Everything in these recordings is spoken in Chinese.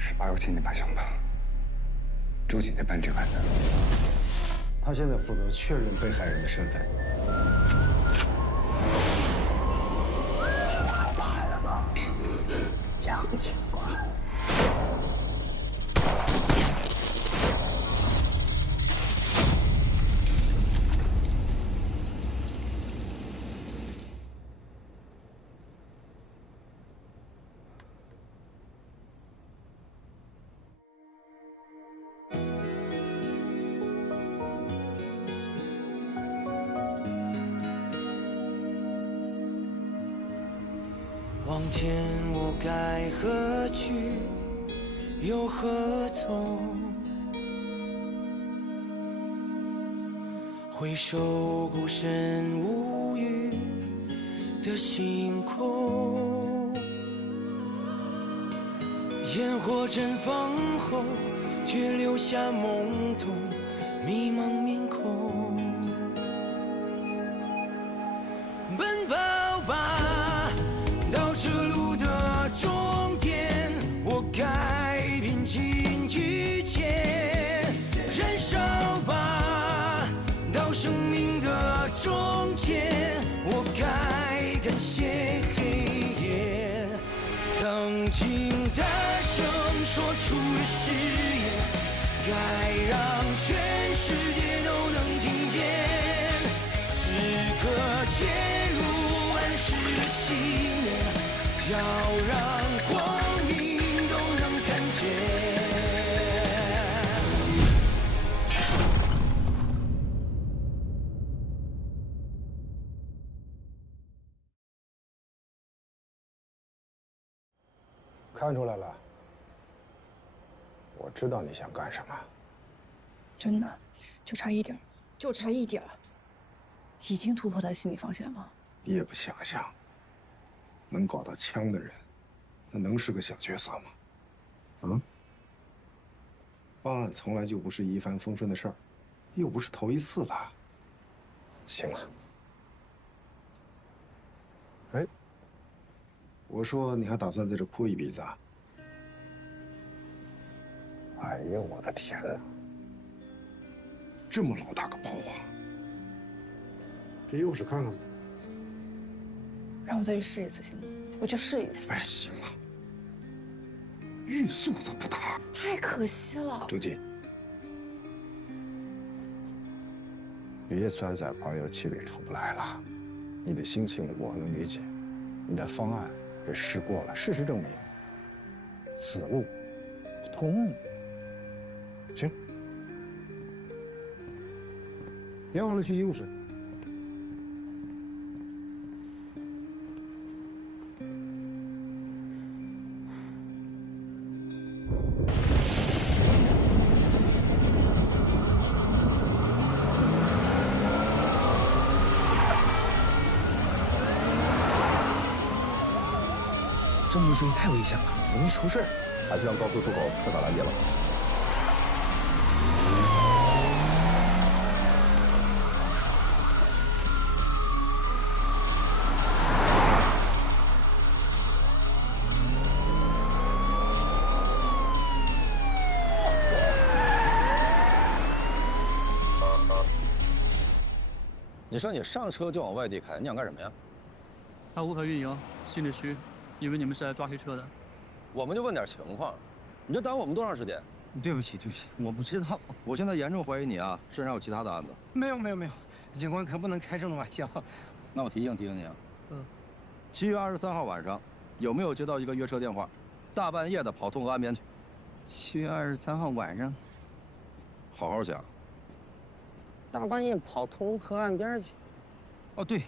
18有7那把枪吧。周瑾在办这个案子，他现在负责确认被害人的身份。害怕了吗？讲情况。 往前我该何去，又何从？回首孤身无语的星空，烟火绽放后，却留下懵懂迷茫面孔。奔跑吧！ 到这路的终点，我该平静遇见；燃烧吧，到生命的终结，我该感谢黑夜。曾经大声说出的誓言，该让全世界都能听见。此刻介入暗示的信念。 要让光明都能看见。看出来了，我知道你想干什么。真的，就差一点，就差一点，已经突破他心理防线了。你也不想想。 能搞到枪的人，那能是个小角色吗？啊？办案从来就不是一帆风顺的事儿，又不是头一次了。行了。哎，我说你还打算在这哭一鼻子啊？哎呦我的天哪！这么老大个包啊！给钥匙看看。 让我再去试一次行吗？我就试一次。哎，行了，欲速则不达。太可惜了。周瑾，别钻在保有期里出不来了。你的心情我能理解，你的方案也试过了，事实证明，此路不通。行，别忘了去医务室。 这么一注意太危险了，容易出事。还是让高速出口设法拦截吧。你说你上车就往外地开，你想干什么呀？他无法运营，心里虚，以为你们是来抓黑车的。我们就问点情况，你这耽误我们多长时间？对不起，对不起，我不知道。我现在严重怀疑你啊，身上有其他的案子。没有，警官可不能开这种玩笑。那我提醒你啊，7月23号晚上，有没有接到一个约车电话？大半夜的跑通河岸边去。 7月23号晚上，好好想。大半夜跑通河岸边去。哦，对，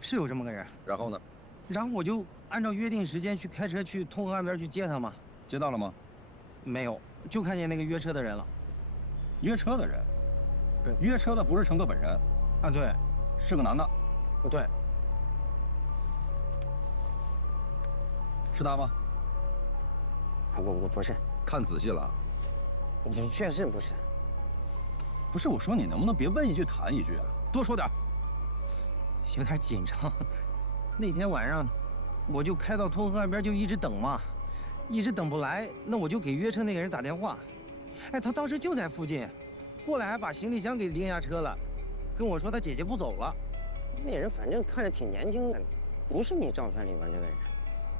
是有这么个人。然后呢？然后我就按照约定时间去开车去通河岸边去接他嘛。接到了吗？没有，就看见那个约车的人了。约车的人？对，约车的不是乘客本人。啊，对，是个男的。对。是他吗？我不是。 看仔细了，确实不是。不是我说你能不能别问一句谈一句啊？多说点。有点紧张。那天晚上，我就开到通河岸边就一直等嘛，一直等不来，那我就给约车那个人打电话。哎，他当时就在附近，过来还把行李箱给拎下车了，跟我说他姐姐不走了。那人反正看着挺年轻的，不是你照片里边那个人。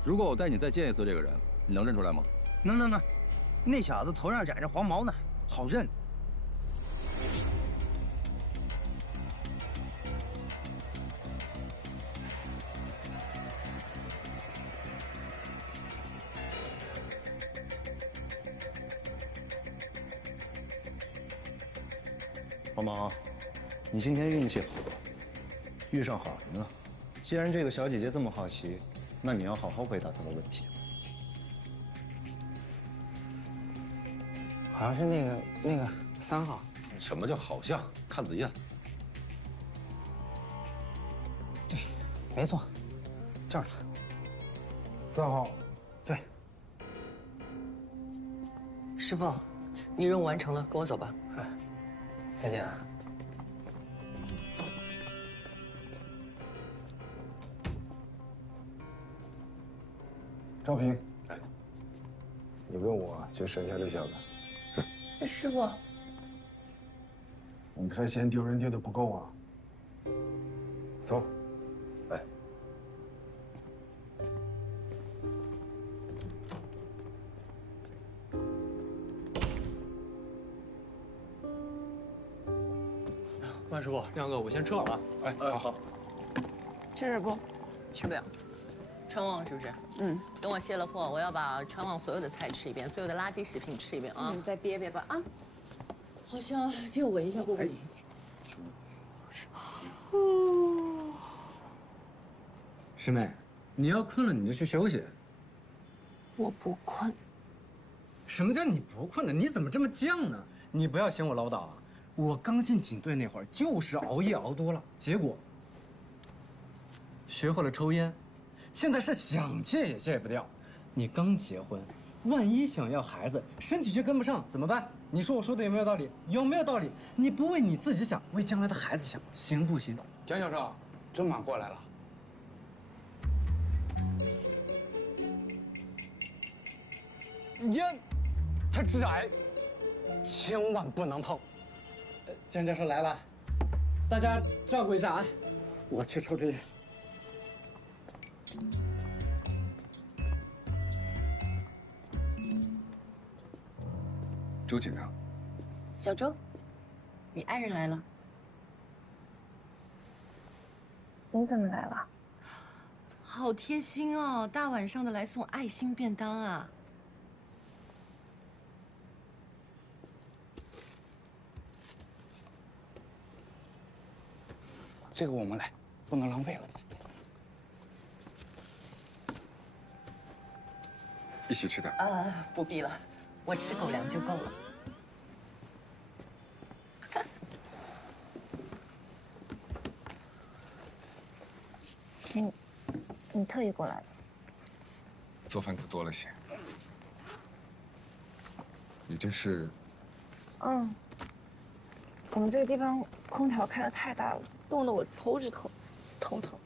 如果我带你再见一次这个人，你能认出来吗？能，那小子头上染着黄毛呢，好认。黄毛，你今天运气好，遇上好人了。既然这个小姐姐这么好奇，那你要好好回答她的问题。好像是那个3号。什么叫好像？看仔细了。对，没错，就是他。3号。对。师傅，你任务完成了，跟我走吧。再见啊。赵平，你问我就剩下这小子。师傅，你还嫌丢人丢的不够啊？走。来。万师傅，亮哥，我先撤了啊。哎，好。吃点不？吃不了。川旺是不是？嗯。等我卸了货，我要把川旺所有的菜吃一遍，所有的垃圾食品吃一遍啊。你再憋憋吧啊。好香，借我闻一下过不过瘾？师妹，你要困了你就去休息。我不困。什么叫你不困呢？你怎么这么犟呢？你不要嫌我唠叨啊！我刚进警队那会儿就是熬夜熬多了，结果学会了抽烟，现在是想戒也戒不掉。你刚结婚，万一想要孩子，身体却跟不上，怎么办？你说我说的有没有道理？有没有道理？你不为你自己想，为将来的孩子想，行不行？蒋教授，准马过来了。烟，它致癌，千万不能碰。江教授来了，大家照顾一下啊！我去抽支烟。周警长，小周，你爱人来了。你怎么来了？好贴心哦，大晚上的来送爱心便当啊！这个我们来，不能浪费了。一起吃点。不必了，我吃狗粮就够了。你特意过来的？做饭可多了些。你这是？嗯。我们这个地方空调开的太大了，冻得我手指头疼。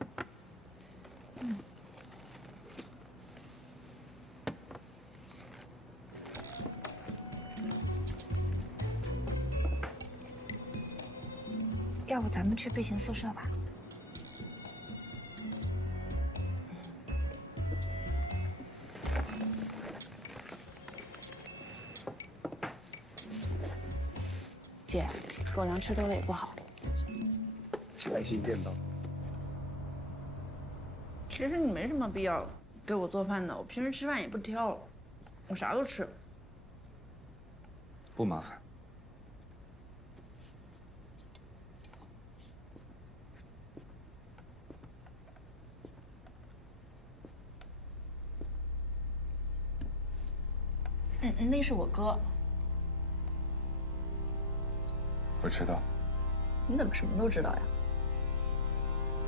要不咱们去 B 型宿舍吧？姐，狗粮吃多了也不好。爱心便当。其实你没什么必要给我做饭的，我平时吃饭也不挑，我啥都吃。不麻烦。那是我哥。我知道。你怎么什么都知道呀？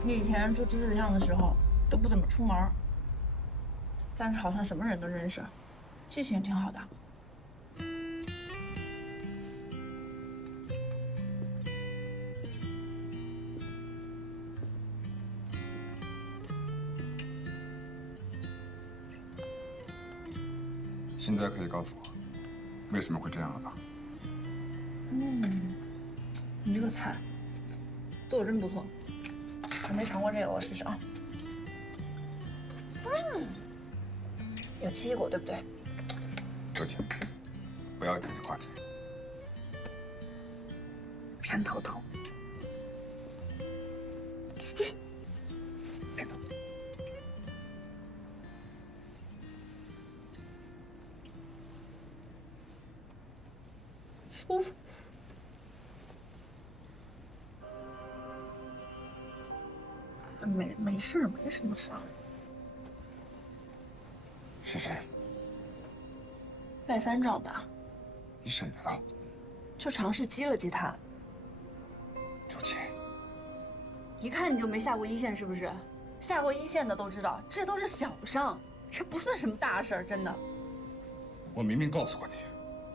你以前住金子巷的时候都不怎么出门，但是好像什么人都认识，记性挺好的。现在可以告诉我，为什么会这样了吧？你这个菜做的真不错，我没尝过这个，我试试啊。有奇异果对不对？周姐，不要点这话题。偏头疼。偏头。没事，没什么事。是谁？赖三找的，你审他了？就尝试激了激他。周姐，一看你就没下过一线，是不是？下过一线的都知道，这都是小伤，这不算什么大事儿，真的。我明明告诉过你，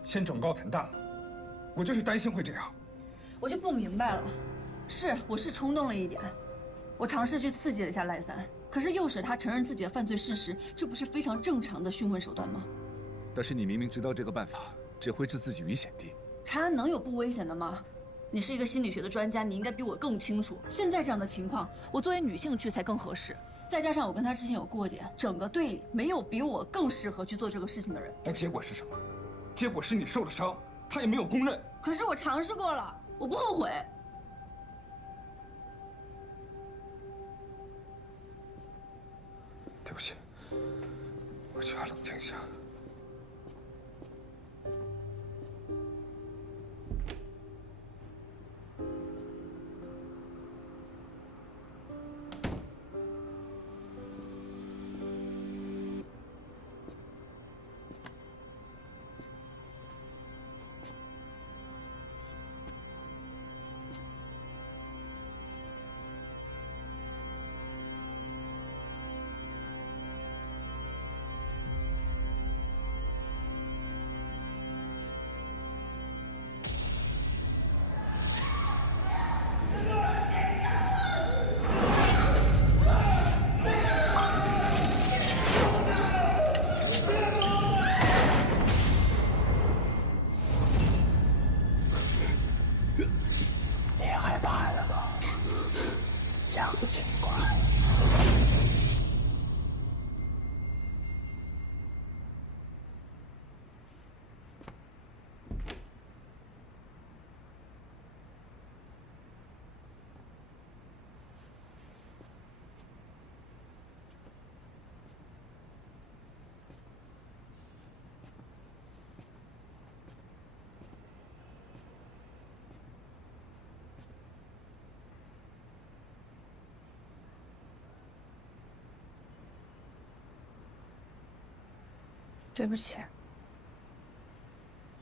先转高谈大了，我就是担心会这样。我就不明白了，我是冲动了一点，我尝试去刺激了一下赖三，可是诱使他承认自己的犯罪事实，这不是非常正常的讯问手段吗？但是你明明知道这个办法只会置自己于险地，查案能有不危险的吗？你是一个心理学的专家，你应该比我更清楚。现在这样的情况，我作为女性去才更合适。再加上我跟他之前有过节，整个队里没有比我更适合去做这个事情的人。但结果是什么？结果是你受了伤，他也没有公认。可是我尝试过了，我不后悔。对不起，我需要冷静一下。对不起，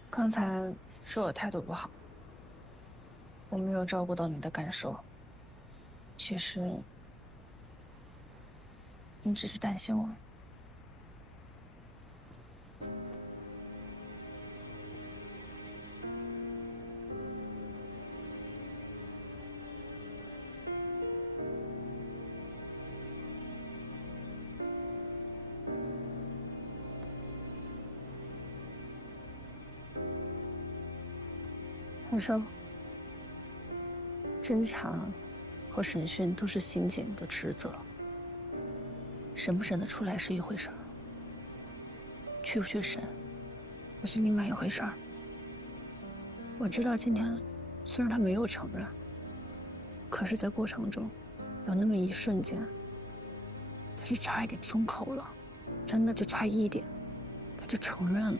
刚才是我态度不好，我没有照顾到你的感受。其实，你只是担心我。医生，侦查和审讯都是刑警的职责，审不审得出来是一回事儿，去不去审，那是另外一回事儿。我知道今天虽然他没有承认，可是在过程中有那么一瞬间，他是差一点松口了，真的就差一点，他就承认了。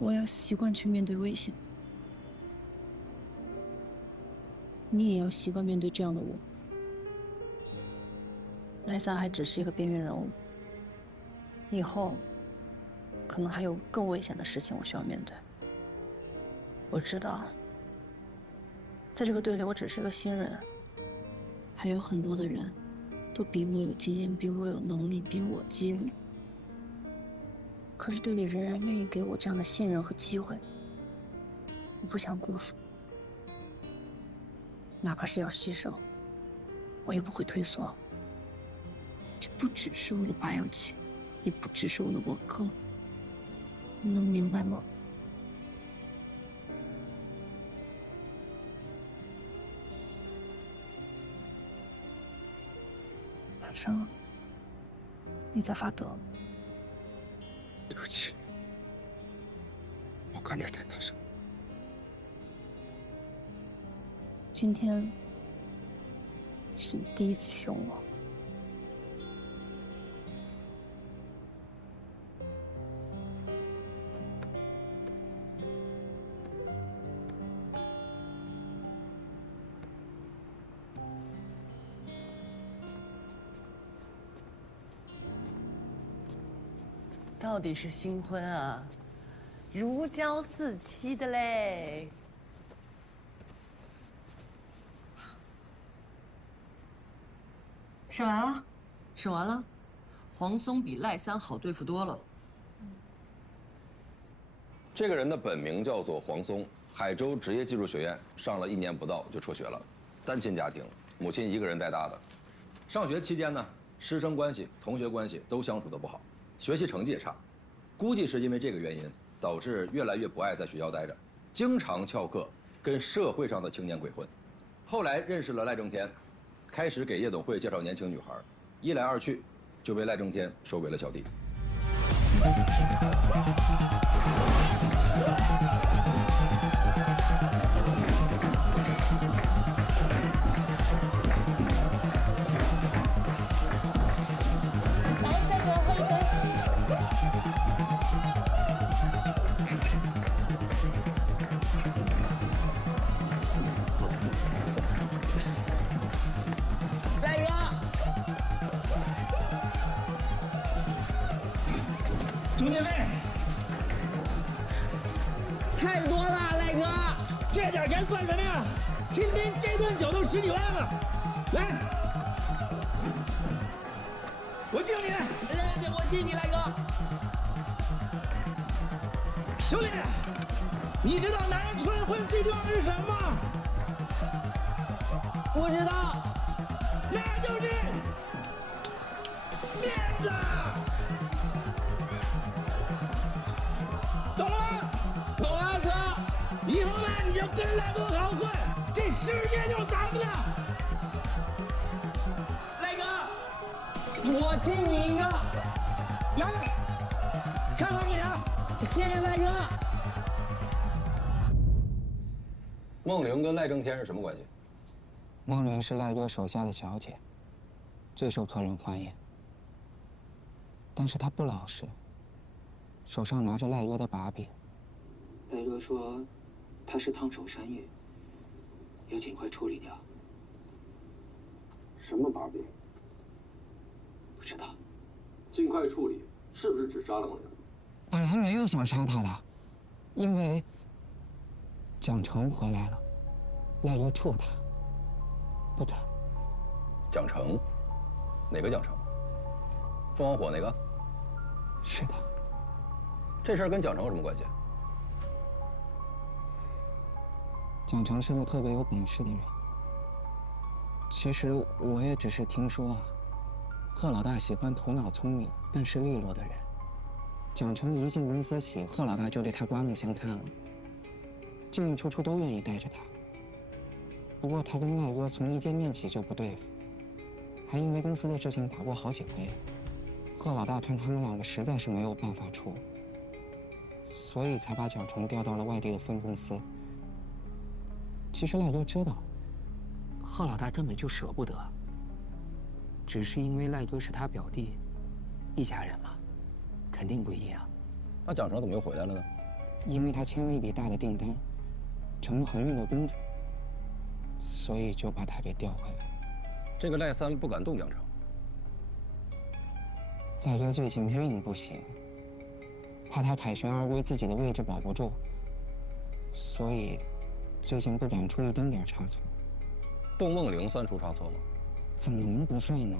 我要习惯去面对危险，你也要习惯面对这样的我。赖三还只是一个边缘人物，以后可能还有更危险的事情我需要面对。我知道，在这个队里我只是个新人，还有很多的人都比我有经验，比我有能力，比我机灵。可是队里仍然愿意给我这样的信任和机会，我不想辜负。哪怕是要牺牲，我也不会退缩。这不只是为了拔油器，也不只是为了我哥，你能明白吗？晚上你在发抖。对不起，我刚才太大声。今天是你第一次凶我。到底是新婚啊，如胶似漆的嘞。审完了，审完了。黄松比赖三好对付多了。这个人的本名叫做黄松，海州职业技术学院上了1年不到就辍学了，单亲家庭，母亲一个人带大的。上学期间呢，师生关系、同学关系都相处得不好，学习成绩也差。估计是因为这个原因，导致越来越不爱在学校待着，经常翘课，跟社会上的青年鬼混。后来认识了赖正天，开始给夜总会介绍年轻女孩，一来二去，就被赖正天收为了小弟。来，帅哥，喝一杯。赖哥，中介费太多了，赖哥。这点钱算什么呀？今天这顿酒都10几万了，来，我敬你。我敬你，赖哥。兄弟，你知道男人出来混最重要的是什么吗？不知道。那就是面子，懂了吗？懂了，哥。以后呢，你就跟赖哥好好混，这世界就是咱们的。赖哥，我敬你一个。来，看好你啊！谢谢赖哥。孟玲跟赖正天是什么关系？孟玲是赖哥手下的小姐，最受客人欢迎。但是她不老实，手上拿着赖哥的把柄。赖哥说，他是烫手山芋，要尽快处理掉。什么把柄？不知道。尽快处理，是不是只杀了孟玲？本来没有想杀他的，因为蒋成回来了，赖哥处他。不对，蒋成，哪个蒋成？凤凰火那个？是的。这事儿跟蒋成有什么关系？蒋成是个特别有本事的人。其实我也只是听说啊，贺老大喜欢头脑聪明、办事利落的人。蒋成一进公司起，贺老大就对他刮目相看了，进进出出都愿意带着他。不过他跟赖哥从一见面起就不对付，还因为公司的事情打过好几回。贺老大看他们两个实在是没有办法处，所以才把蒋成调到了外地的分公司。其实赖哥知道，贺老大根本就舍不得，只是因为赖哥是他表弟，一家人嘛，肯定不一样。那蒋成怎么又回来了呢？因为他签了一笔大的订单，成了恒运的公主，所以就把他给调回来。这个赖三不敢动蒋成。赖哥最近运不行，怕他凯旋而归，自己的位置保不住，所以最近不敢出一丁点差错。动孟玲算出差错吗？怎么能不算呢？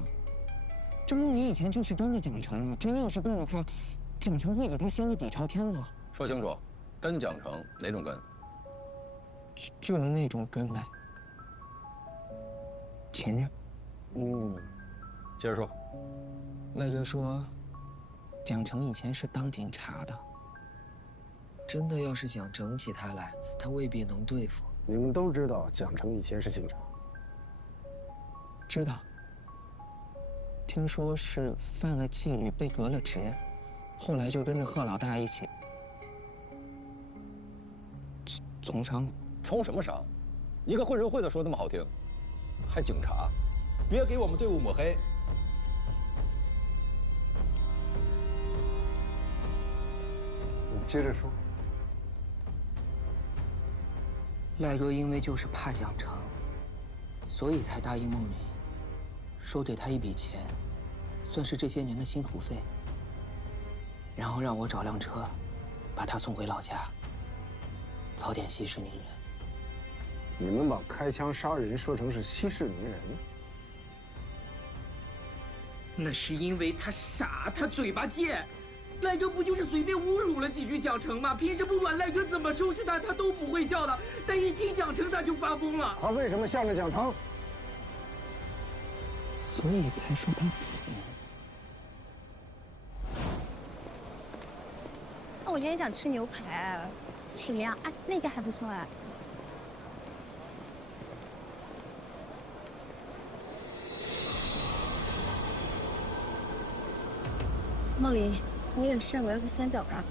这孟玲以前就是跟着蒋成啊，真要是动了他，蒋成会给他心里底朝天了。说清楚，跟蒋成哪种跟？就是那种跟呗。前任。接着说。赖哥说，蒋成以前是当警察的。真的要是想整起他来，他未必能对付。你们都知道蒋成以前是警察。知道。听说是犯了纪律被革了职，后来就跟着贺老大一起从商。从什么商？一个混社会的说那么好听，还警察？别给我们队伍抹黑。你接着说。赖哥因为就是怕蒋成，所以才答应孟玲，说给他一笔钱，算是这些年的辛苦费，然后让我找辆车，把他送回老家，早点息事宁人。你们把开枪杀人说成是息事宁人？那是因为他傻，他嘴巴贱。赖哥不就是随便侮辱了几句蒋成吗？平时不管赖哥怎么收拾他，他都不会叫的。但一听蒋成，他就发疯了。他为什么向着蒋成？所以才说他蠢。那我今天想吃牛排，怎么样？哎，那家还不错哎。梦玲，你有事，我要不先走了。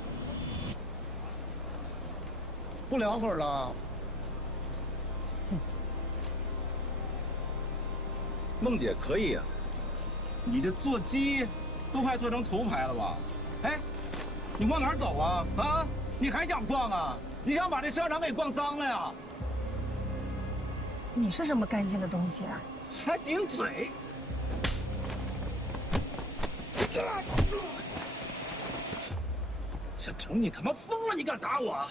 不聊会儿了。梦姐可以啊，你这座机都快做成头牌了吧？哎，你往哪儿走啊？啊，你还想逛啊？你想把这商场给逛脏了呀？你是什么干净的东西啊？还顶嘴！蒋成，你他妈疯了！你敢打我？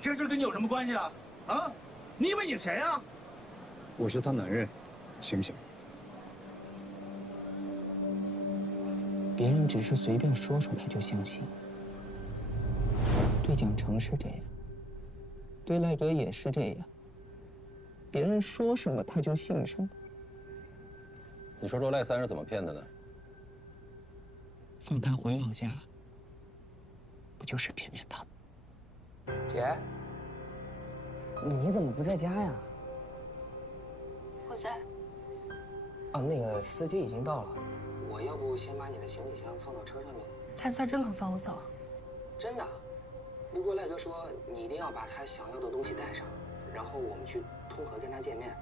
这事跟你有什么关系啊？啊？你以为你谁啊？我是他男人，行不行？别人只是随便说说他就相信。对蒋成是这样，对赖哥也是这样。别人说什么他就信什么。你说赖三是怎么骗他的？放他回老家，不就是骗骗他？姐，你怎么不在家呀？我在。啊，那个司机已经到了，我要不先把你的行李箱放到车上面？赖三真肯放我走？真的。不过赖哥说你一定要把他想要的东西带上，然后我们去通河跟他见面。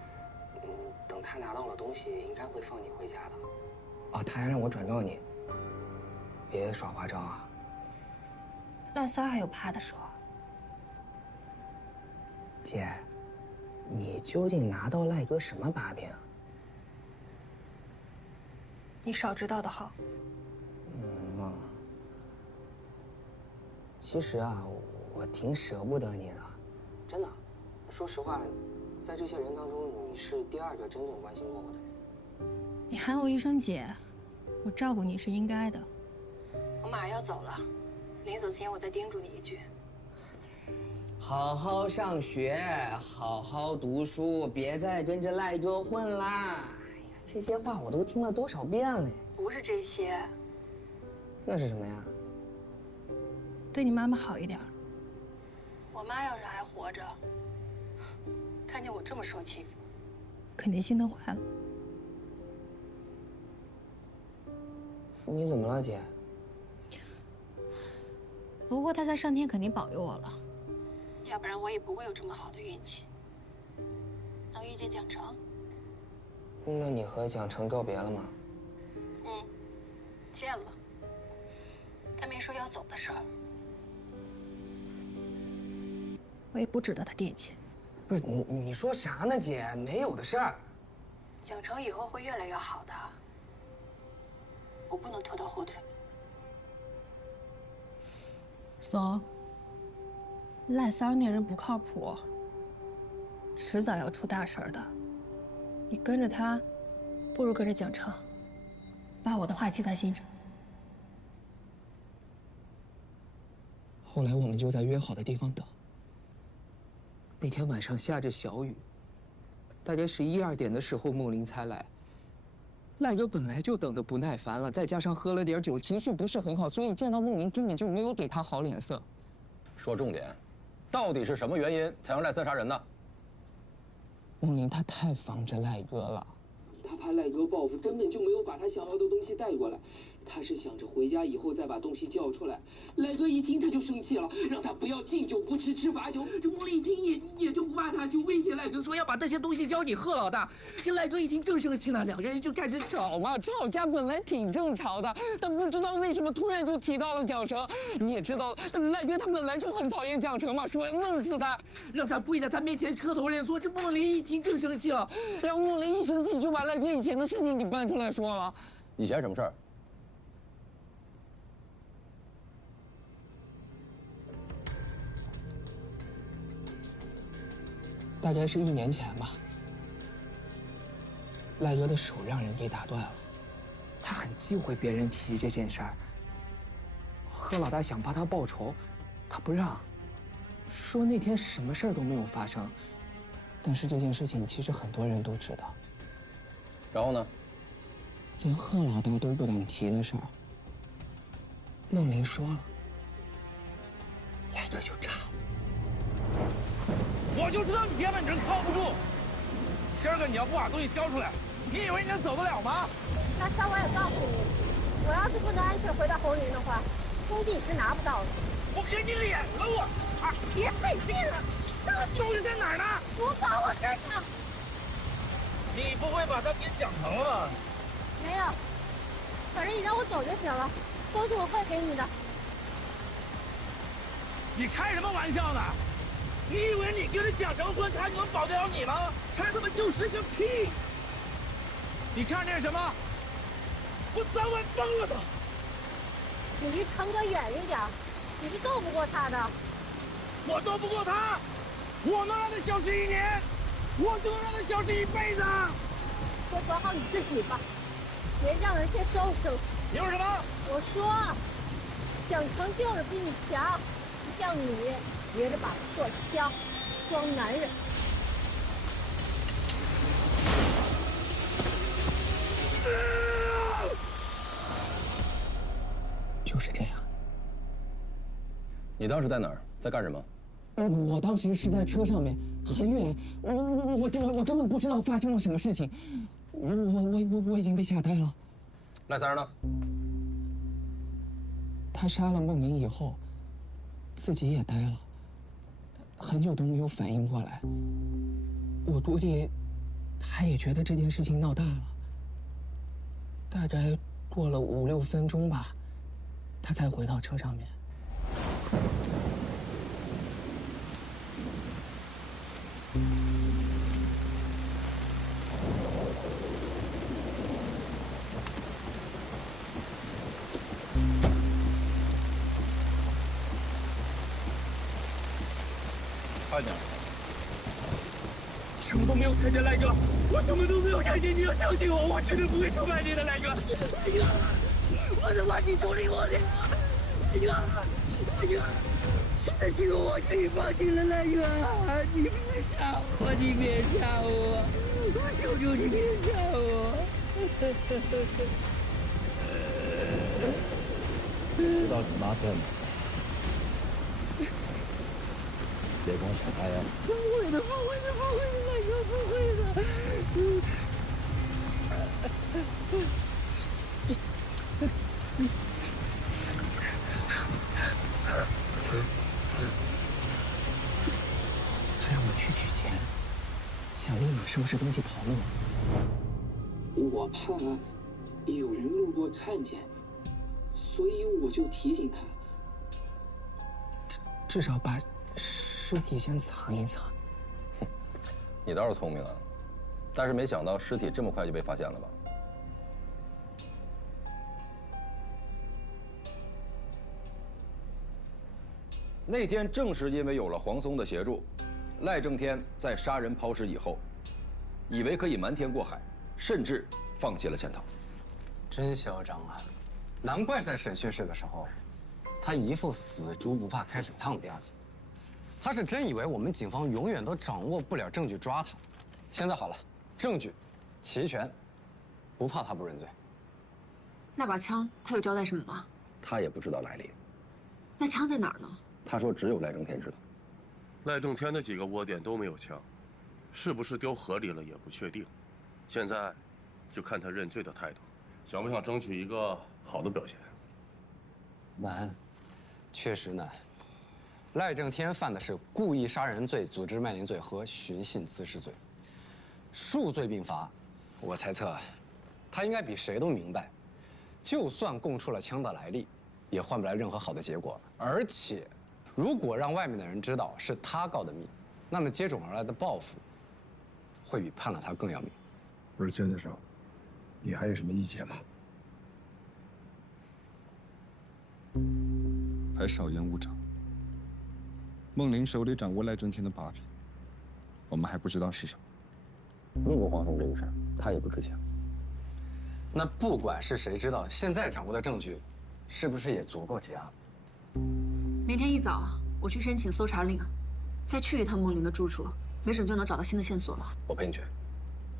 等他拿到了东西，应该会放你回家的。哦，他还让我转告你，别耍花招啊。赖三还有怕的说？姐，你究竟拿到赖哥什么把柄？你少知道的好。其实啊，我挺舍不得你的，真的。说实话，在这些人当中，你是第二个真正关心过我的人。你喊我一声姐，我照顾你是应该的。我马上要走了，临走前我再叮嘱你一句：好好上学，好好读书，别再跟着赖哥混啦！哎呀，这些话我都听了多少遍了。不是这些，那是什么呀？对你妈妈好一点。我妈要是还活着，看见我这么受欺负，肯定心疼坏了。你怎么了，姐？不过她在上天肯定保佑我了，要不然我也不会有这么好的运气，能遇见蒋成。那你和蒋成告别了吗？见了，但没说要走的事儿。我也不值得他惦记。不是你说啥呢，姐？没有的事儿。蒋成以后会越来越好的，我不能拖他后腿。松，赖三那人不靠谱，迟早要出大事的。你跟着他，不如跟着蒋成，把我的话记在心上。后来我们就在约好的地方等。那天晚上下着小雨，大概11、12点的时候，梦玲才来。赖哥本来就等得不耐烦了，再加上喝了点酒，情绪不是很好，所以见到梦玲根本就没有给他好脸色。说重点，到底是什么原因才让赖三杀人呢？梦玲她太防着赖哥了，他怕赖哥报复，根本就没有把他想要的东西带过来。他是想着回家以后再把东西交出来。赖哥一听他就生气了，让他不要敬酒不吃吃罚酒。这梦玲一听也就不怕他，就威胁赖哥说要把这些东西交给贺老大。这赖哥一听更生气了，两个人就开始吵嘛。吵架本来挺正常的，但不知道为什么突然就提到了蒋成。你也知道，赖哥他本来就很讨厌蒋成嘛，说要弄死他，让他跪在他面前磕头认错。这梦玲一听更生气了，然后梦玲一生气就把赖哥以前的事情给搬出来说了。以前什么事儿？大概是1年前吧，赖哥的手让人给打断了，他很忌讳别人提这件事儿。贺老大想帮他报仇，他不让，说那天什么事儿都没有发生。但是这件事情其实很多人都知道。然后呢？连贺老大都不敢提的事儿，梦玲说了，赖哥就炸了。我就知道你铁本真靠不住。今儿个你要不把东西交出来，你以为你能走得了吗？那三我也告诉你，我要是不能安全回到红林的话，东西你是拿不到的。我给你脸了我！啊！别费劲了，东西在哪儿呢？我把我身上。你不会把它给讲成了吧？没有，反正你让我走就行了，东西我会给你的。你开什么玩笑呢？你以为你跟着蒋成婚，他能保得了你吗？他他妈就是个屁！你看这是什么？我早晚崩了都！你离成哥远一点，你是斗不过他的。我斗不过他，我能让他消失1年，我就能让他消失1辈子。先管好你自己吧，别让人先收拾。你说什么？我说，蒋成就是比你强，不像你。别着把破枪装男人。就是这样。你当时在哪儿？在干什么？我当时是在车上面，很远，我根本不知道发生了什么事情，我已经被吓呆了。赖三儿呢？他杀了梦玲以后，自己也呆了。很久都没有反应过来，我估计他也觉得这件事情闹大了。大概过了5、6分钟吧，他才回到车上面。快点！什么都没有看见，赖哥，我什么都没有看见，你要相信我，我绝对不会出卖你的，赖哥。赖哥，我的妈，你处理我的，赖哥，赖哥，现在只有我可以帮你了，赖哥，你别杀我，你别杀我，我求求你别杀我。知道你妈在哪？别跟我扯开呀！不会的，不会的，不会的，赖哥，不会的。他让我去取钱，想立马收拾东西跑路。我怕有人路过看见，所以我就提醒他。至少把尸体先藏一藏。你倒是聪明啊，但是没想到尸体这么快就被发现了吧？那天正是因为有了黄松的协助，赖正天在杀人抛尸以后，以为可以瞒天过海，甚至放弃了潜逃。真嚣张啊！难怪在审讯室的时候，他一副死猪不怕开水烫的样子。他是真以为我们警方永远都掌握不了证据抓他。现在好了，证据齐全，不怕他不认罪。那把枪他有交代什么吗？他也不知道来历。那枪在哪儿呢？他说只有赖正天知道。赖正天的几个窝点都没有枪，是不是丢河里了也不确定。现在就看他认罪的态度，想不想争取一个好的表现？难，确实难。赖正天犯的是故意杀人罪、组织卖淫罪和寻衅滋事罪，数罪并罚。我猜测，他应该比谁都明白，就算供出了枪的来历，也换不来任何好的结果。而且，如果让外面的人知道是他告的密，那么接踵而来的报复，会比判了他更要命。不是江先生，你还有什么意见吗？还少言勿长。孟玲手里掌握赖正天的把柄，我们还不知道是什么。问过黄松这个事儿，他也不知情。那不管是谁知道，现在掌握的证据，是不是也足够结案？明天一早我去申请搜查令，再去一趟孟玲的住处，没准就能找到新的线索了。我陪你去。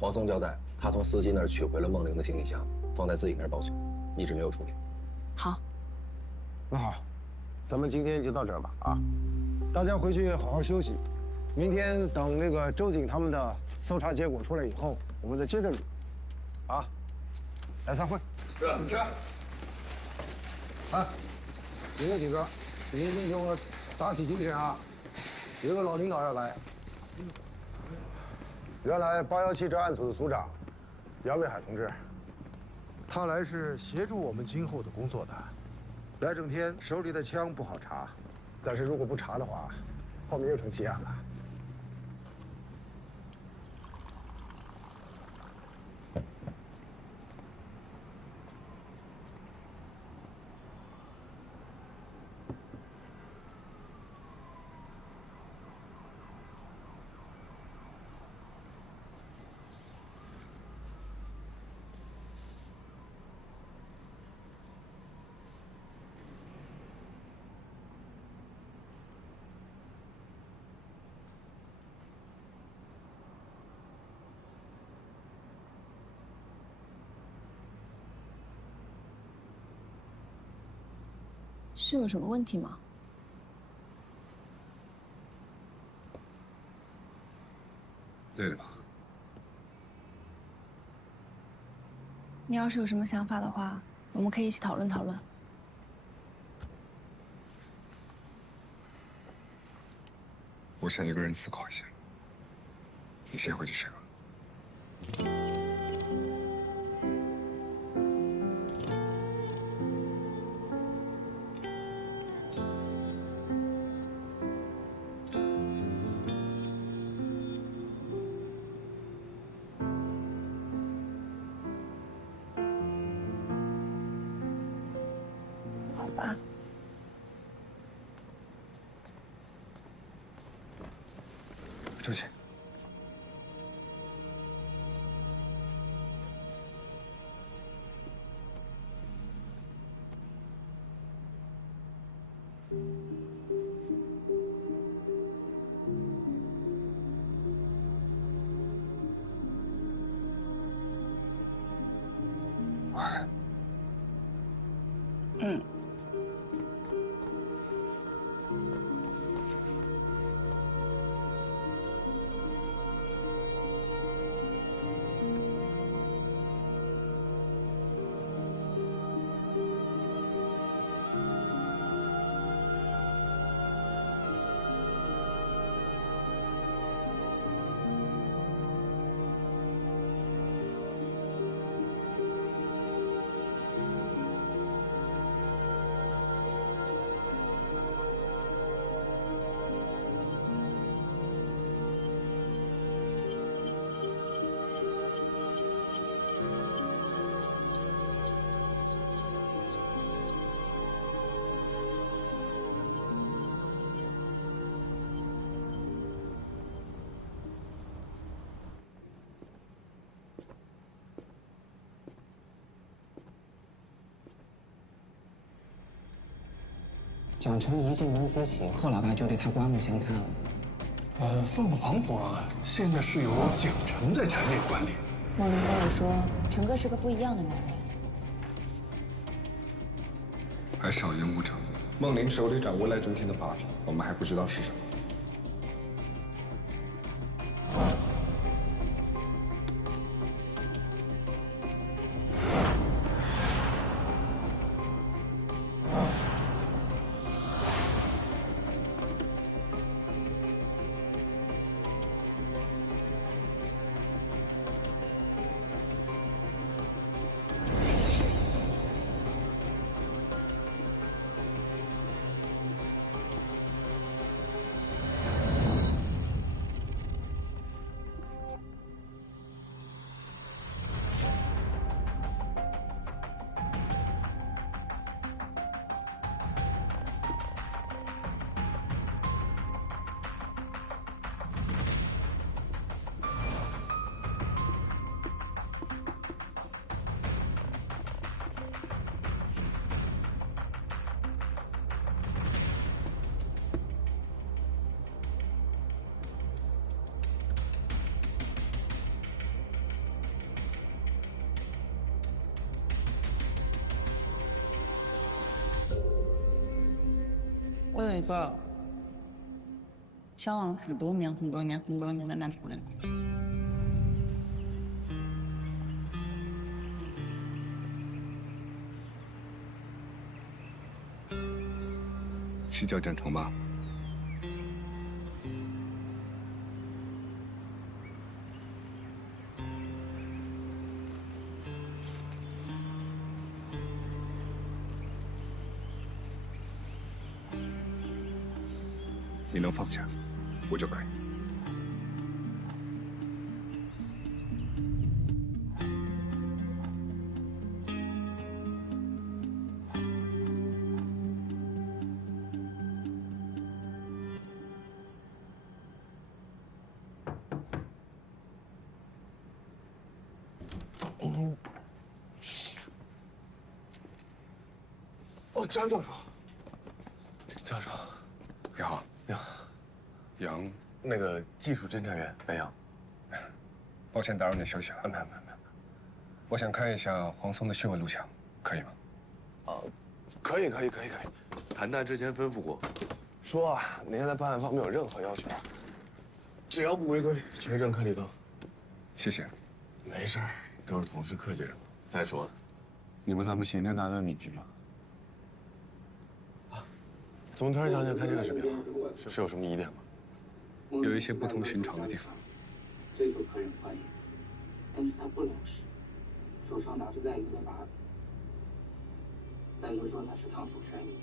黄松交代，他从司机那儿取回了孟玲的行李箱，放在自己那儿保存，一直没有处理。好。那好，咱们今天就到这儿吧啊！大家回去好好休息，明天等那个周警他们的搜查结果出来以后，我们再接着捋。啊，来散会。是。啊，你们几个，明天给我打起精神啊！有个老领导要来。原来817专案组的组长杨卫海同志，他来是协助我们今后的工作的。赖正天手里的枪不好查，但是如果不查的话，后面又成奇案了。是有什么问题吗？累了吧？你要是有什么想法的话，我们可以一起讨论讨论。我想一个人思考一下。你先回去睡吧。好吧。周姐。晚安。嗯。蒋成一进公司起，贺老大就对他刮目相看了。凤凰防火现在是由蒋成在全力管理。梦玲跟我说，成哥是个不一样的男人。还少言无证。梦玲手里掌握赖中天的把柄，我们还不知道是什么。 我有一个交往很多年的男朋友，是叫蒋成吧？你能放下，我就可以。哦，张教授，教授，你好。 杨，那个技术侦查员白杨，抱歉打扰你休息了。没有。我想看一下黄松的讯问录像，可以吗？可以。谭大之前吩咐过，说啊，您在办案方面有任何要求，只要不违规，全程开绿灯。谢谢。没事儿，都是同事客气什么。再说，你们咱们刑侦大队女局吗？怎么突然想起来看这个视频了？是有什么疑点吗？ 有一些不同寻常的地方。最受客人欢迎，但是他不老实，手上拿着赖哥的把柄。赖哥说他是烫手山芋，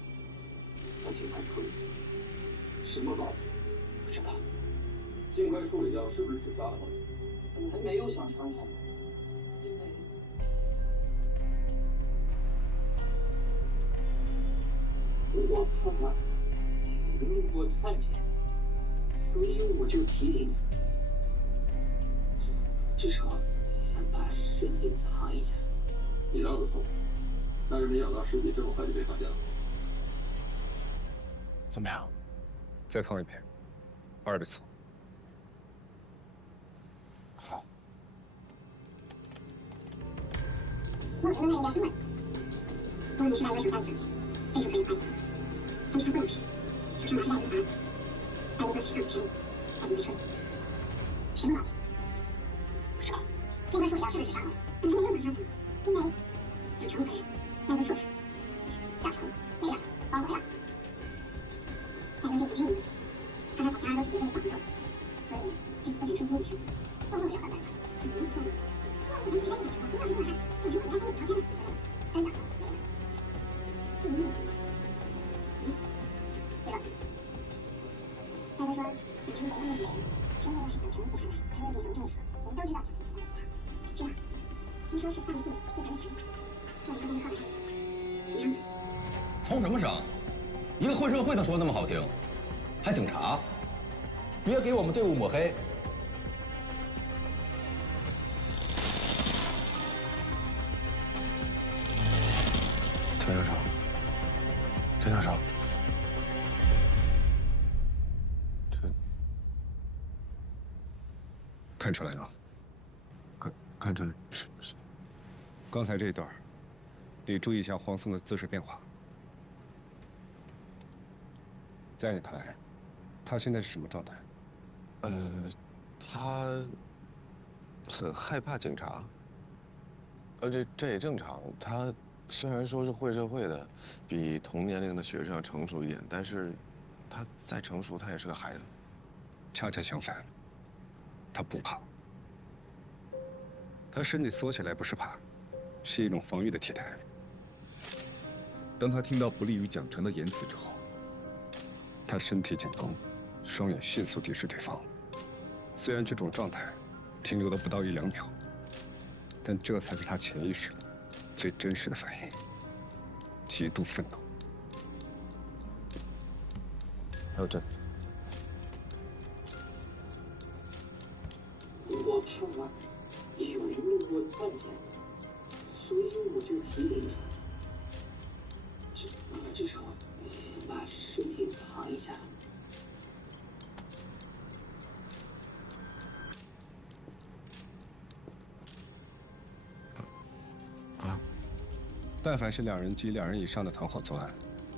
要尽快处理。什么把柄？不知道。尽快处理掉是不是指杀了吗？本来没有想杀他的，因为我怕你路过看见。 所以我就提醒你，至少想把尸体藏一下。你让的错，但是没想到尸体这么快就被发现了。怎么样？再放一遍，2的错。好。目前的卖家根本都已是赖哥手下的小弟，这是可以发现的。但是他不老实，手上拿着赖哥的把柄。 赖哥说是烫手山芋，他就没处理。什么把柄？不知道。尽快处理掉是不是指杀了？但他没有想杀他，因为蒋成回来，赖哥说是蒋成那个包回来。赖哥这几个运气，他还跑向2楼自己被绑住，所以这次不敢吹低一成，到后也要办办。怎么能算？这以前只跟蒋成，真要是问他，蒋成给他心里条件呢？3两没了，就那个急，对吧？ 大哥说，蒋成结婚那几年，真的要是想整起他来，他未必能对付。我们都知道蒋成喜欢其他，知道？听说是放进地盘的球，后来就跟着浩在一起，紧张。从什么伤？一个混社会的说那么好听，还警察？别给我们队伍抹黑。陈教授，陈教授，看出来了？看出来是。刚才这一段，得注意一下黄松的姿势变化。在你看来，他现在是什么状态？他很害怕警察。这也正常。他虽然说是会社会的，比同年龄的学生要成熟一点，但是他再成熟，他也是个孩子。恰恰相反，他不怕。他身体缩起来不是怕，是一种防御的体态。当他听到不利于蒋成的言辞之后，他身体紧绷，双眼迅速敌视对方。虽然这种状态停留了不到1-2秒，但这才是他潜意识里最真实的反应，极度愤怒。还有这。我怕有人路过看见，所以我就提醒他。至少先把尸体藏一下。但凡是2人及2人以上的团伙作案，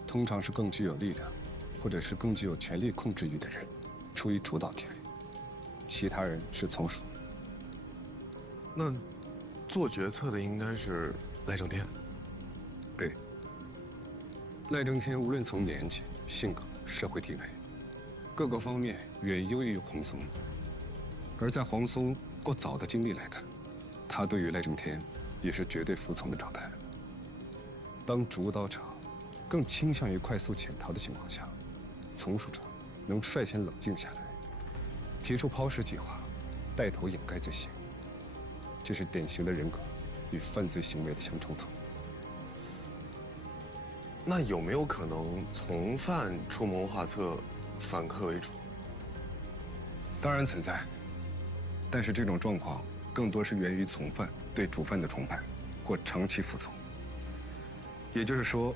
通常是更具有力量，或者是更具有权力控制欲的人，处于主导地位，其他人是从属。那做决策的应该是赖正天。对。赖正天无论从年纪、性格、社会地位，各个方面远优于黄松。而在黄松过早的经历来看，他对于赖正天也是绝对服从的状态。当主导者更倾向于快速潜逃的情况下，从属者能率先冷静下来，提出抛尸计划，带头掩盖罪行。这是典型的人格与犯罪行为的相冲突。那有没有可能从犯出谋划策，反客为主？当然存在，但是这种状况更多是源于从犯对主犯的崇拜或长期服从。也就是说，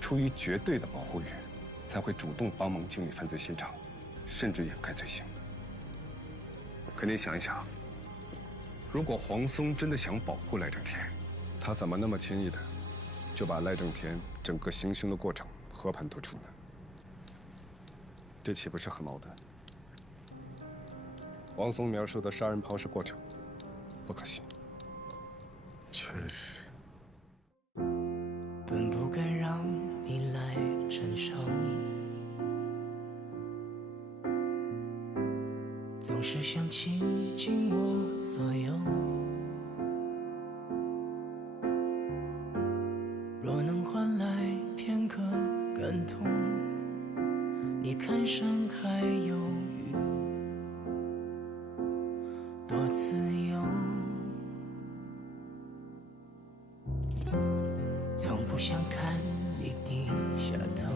出于绝对的保护欲，才会主动帮忙清理犯罪现场，甚至掩盖罪行。可你想一想，如果黄松真的想保护赖正天，他怎么那么轻易的就把赖正天整个行凶的过程和盘托出呢？这岂不是很矛盾？黄松描述的杀人抛尸过程不可信。确实。本不该让你来承受，总是想倾尽我所有。若能换来片刻感动，你看山海有雨，多自由。从不想看你低下头，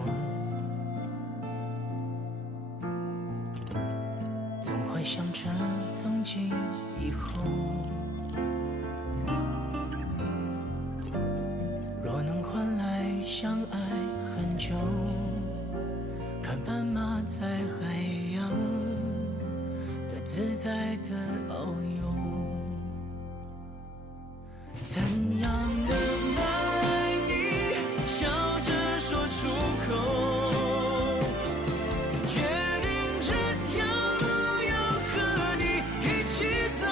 总会想着从今以后。若能换来相爱很久，看斑马在海洋的自在的遨游，怎样的爱你，笑着说出口，决定这条路要和你一起走，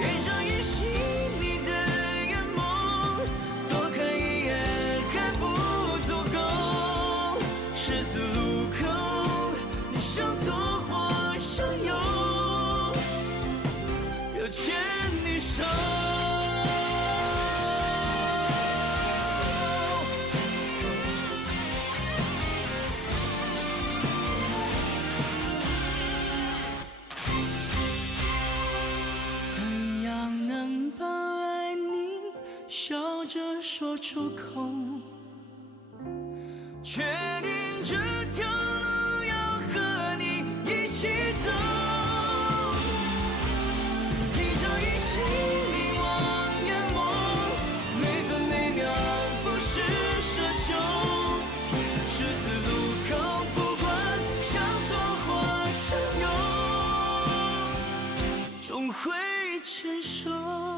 愿上一息你的眼眸，多看一眼还不足够，十字路口你向左或向右，要牵你手。怎样能把爱你笑着说出口，确定这条路要和你一起走，一朝一夕凝望眼眸，每分每秒不是奢求，十字路口不管向左或向右，终会牵手。